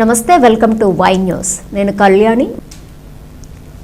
నమస్తే welcome to Y news. నేను Kalyani.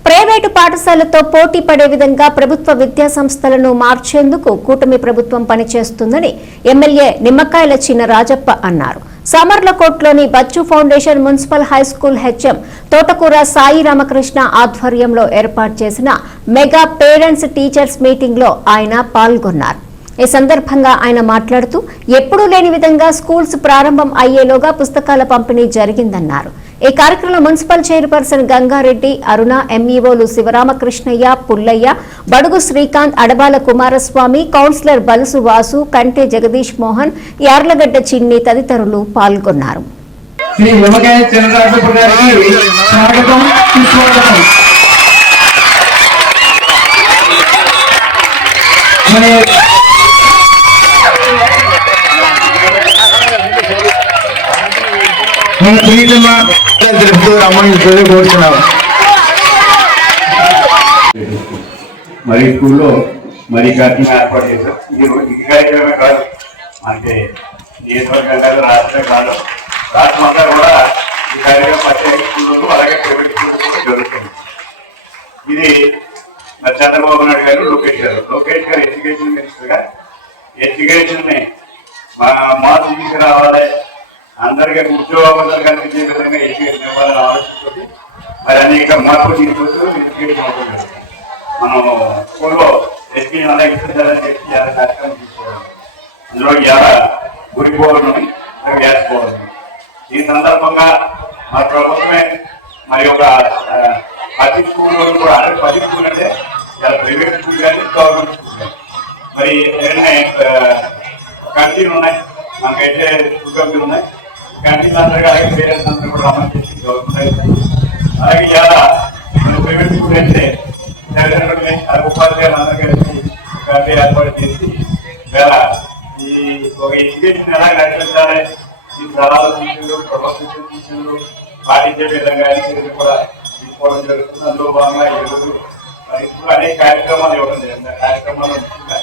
Private పాఠశాలతో పోటీ పడే విధంగా ప్రభుత్వ విద్యా సంస్థలను మార్చేందుకు కూటమి ప్రభుత్వం పనిచేస్తుందని ఎమ్మెల్యే నిమ్మకాయల చిన్న రాజప్ప అన్నారు. సమర్లకోట్లోని Bachchu foundation municipal high school HM Thotakura Sai Ramakrishna ఆధ్వర్యంలో ఏర్పాటు చేసిన మెగా పేరెంట్స్ టీచర్స్ మీటింగ్లో ఆయన పాల్గొన్నారు. ఈ సందర్భంగా ఆయన మాట్లాడుతూ ఎప్పుడూ లేని విధంగా స్కూల్స్ ప్రారంభం అయ్యేలోగా పుస్తకాల పంపిణీ జరిగిందన్నారు. ఈ కార్యక్రమంలో మున్సిపల్ చైర్పర్సన్ గంగారెడ్డి అరుణ ఎంఈఓలు శివరామకృష్ణయ్య పుల్లయ్య బడుగు శ్రీకాంత్ అడబాల కుమారస్వామి కౌన్సిలర్ బలుసు వాసు కంటే జగదీష్ మోహన్ యార్లగడ్డ చిన్ని తదితరులు పాల్గొన్నారు. శ్రీ స్వాగతం. సుస్వాగతం మరి తెలుపుతూ రమ్మని కోరుతున్నాం మరి స్కూల్లో మరి కార్యక్రమం ఏర్పాటు చేశాం. ఇది ఇది కార్యక్రమమే కాదు. అంటే నియోజకవర్గం కాదు రాష్ట్రం కాదు. రాష్ట్రం అంతా కూడా ఈ కార్యక్రమం ప్రత్యేక స్కూళ్ళు అలాగే ప్రైవేట్ స్కూళ్ళు జరుగుతుంది. ఇది మరి చంద్రబాబు నాయుడు గారు లోకేష్ గారు. లోకేష్ గారు ఎడ్యుకేషన్ మినిస్టర్గా. ఎడ్యుకేషన్ని మా అందరికీ ఉద్యోగాలు ఇచ్చే విధంగా ఎడ్యుకేషన్ ఇవ్వాలని ఆలోచించుకుంటే మరి అనేక మార్పులు తీసుకొస్తూ ఎడ్యుకేషన్ అవుతుంది. మనం స్కూల్లో ఎస్పీ అలా ఇస్తుందని చెప్పి కార్యక్రమం తీసుకోవాలి అందులో ఇవాళ గురి పౌర్ణమి గ్యాస్ పౌర్ణమి. ఈ సందర్భంగా మా ప్రభుత్వమే మరి ఒక పది స్కూల్లో కూడా అంటే పది స్కూల్ అంటే ఇలా ప్రైవేట్ స్కూల్ కానీ గవర్నమెంట్ స్కూల్ కానీ. మరి ఏమైనా కంటిన్యూ ఉన్నాయి. మనకైతే స్కూల్ కంపెనీ ఉన్నాయి. కంటిన్యూ అలాగే పేరెంట్స్ కూడా అమలు చేసి గవర్నమెంట్ అలాగే ఇలా ప్రైవేట్ స్కూల్ అయితే తల్లిదండ్రులని ఉపాధ్యాయులు అందరూ కలిసి కమిటీ ఏర్పాటు చేసి వేళ ఈ ఒక ఎడ్యుకేషన్ ఎలా నడిపించాలి ఈ సలహాలు సూచనలు ప్రభుత్వ సూచనలు పాటించే విధంగా కూడా తీసుకోవడం జరుగుతుంది అందులో భాగంగా ఈరోజు మరి ఇప్పుడు అనేక కార్యక్రమాలు ఇవ్వడం జరిగింది ఆ కార్యక్రమాలు ముఖ్యంగా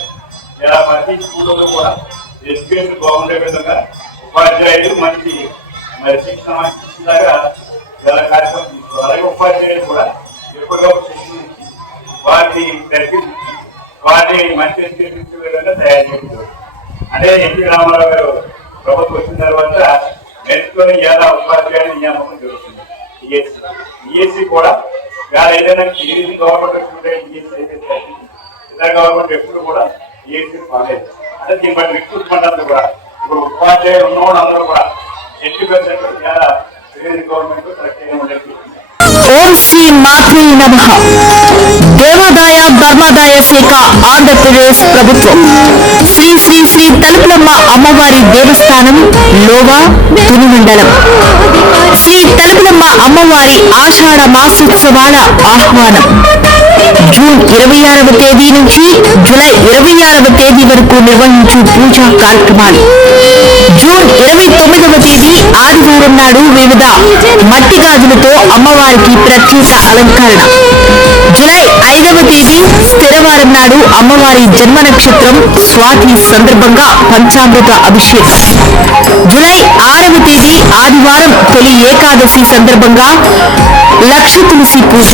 ఇలా ప్రతి స్కూల్లో కూడా ఎడ్యుకేషన్ బాగుండే విధంగా ఉపాధ్యాయులు మంచి మరి శిక్షణ ఇచ్చేలాగా చాలా కార్యక్రమం తీసుకోవాలి అలాగే ఉపాధ్యాయులు కూడా ఎప్పటికప్పుడు శిక్షణ ఇచ్చి వారిని ప్రతినిధి వారిని మంచి ఎడ్యుకేషన్ విధంగా తయారు చేస్తారు అంటే ఎన్టీ రామారావు గారు ప్రభుత్వం వచ్చిన తర్వాత నేర్చుకుని ఎలా ఉపాధ్యాయులు నియామకం జరుగుతుంది. ఈఎస్సీ ఈఎస్సీ కూడా వేరే ఏదైనా ఇది గవర్నమెంట్ వచ్చినట్టే ఈఎస్సీ అయితే తగ్గింది. ఇతర గవర్నమెంట్ ఎప్పుడు కూడా ఈఎస్సీ పాలేదు అంటే దీన్ని బట్టి రిక్రూట్మెంట్ అంతా కూడా ఇప్పుడు ఉపాధ్యాయులు ఉన్నవాడు అందరూ కూడా ఎయిటీ పర్సెంట్ ఇలా గవర్నమెంట్ కరెక్ట్ అయిన ఉండేది ఓం శ్రీ మాత్రే నమ దేవాదాయ ధర్మాదాయ శాఖ ఆంధ్రప్రదేశ్ ప్రభుత్వం శ్రీ శ్రీ శ్రీ తలుపులమ్మ అమ్మవారి దేవస్థానం లోవా తుని మండలం శ్రీ తలుపులమ్మ అమ్మవారి ఆషాఢ మాసోత్సవాల ఆహ్వానం జూన్ ఇరవై ఆరవ తేదీ నుంచి జూలై ఇరవై ఆరవ తేదీ వరకు నిర్వహించు పూజా కార్యక్రమాలు జూన్ ఇరవై తొమ్మిదవ తేదీ ఆదివారం నాడు వివిధ మట్టి గాజులతో అమ్మవారికి ప్రత్యేక అలంకరణ. జూలై ఐదవ తేదీ స్థిరవారం నాడు అమ్మవారి జన్మ నక్షత్రం స్వాతి సందర్భంగా పంచామృత అభిషేకం. జూలై ఆరవ తేదీ ఆదివారం తొలి ఏకాదశి సందర్భంగా లక్ష తులసి పూజ.